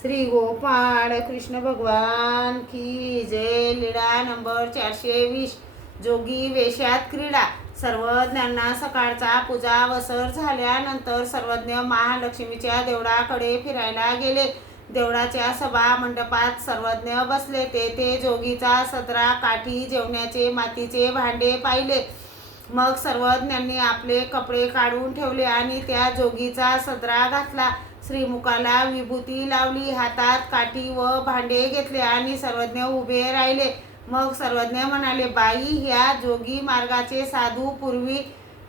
श्री गोपाळ कृष्ण भगवान की जय. लीळा नंबर चारशे वीस. जोगी वेशात क्रीडा. सर्वज्ञांना सकाळचा पूजा वसर झाल्यानंतर सर्वज्ञ महालक्ष्मीच्या देवळाकडे फिरायला गेले. देवळाच्या सभा मंडपात सर्वज्ञ बसले. तेथे जोगीचा सदरा काठी जेवण्याचे मातीचे भांडे पाहिले. मग सर्वज्ञांनी आपले कपडे काढून ठेवले आणि त्या जोगीचा सदरा घातला. श्रीमुखाला विभूती लावली हातात काठी व भांडे घेतले आणि सर्वज्ञ उभे राहिले. मग सर्वज्ञ म्हणाले बाई ह्या जोगी मार्गाचे साधू पूर्वी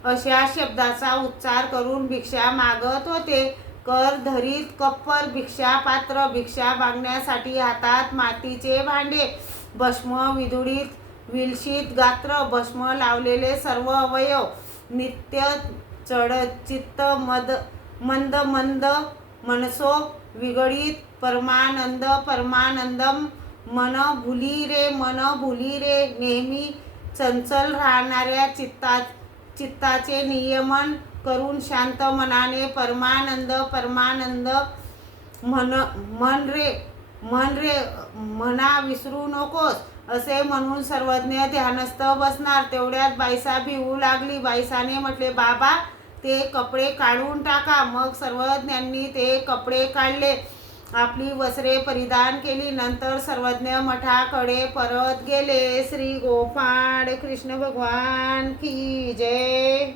अशा शब्दाचा उच्चार करून भिक्षा मागत होते. कर धरीत कप्पर भिक्षा पात्र भिक्षा मागण्यासाठी हातात मातीचे भांडे भस्म विधुडीत विलशीत गात्र भस्म लावलेले सर्व अवयव नित्य चढ चित्त मद मंद मंद मनसो विगळीत परमानंद परमानंदम मन भुली रे मन भुली रे नेहमी चंचल राहणाऱ्या चित्ता चित्ताचे नियमन करून शांत मनाने परमानंद परमानंद मन मन रे मन रे मना विसरू नकोस. असे म्हणून सर्वज्ञ ध्यानस्थ बसणार. तेवढ्यात बायसा भिवू लागली. बायसाने म्हटले बाबा ते कपडे काढून टाका. मग सर्वज्ञांनी ते कपडे काढले. आपली वस्त्रे परिधान केली. नंतर सर्वज्ञ मठाकडे परत गेले. श्री गोपाळ कृष्ण भगवान की जय.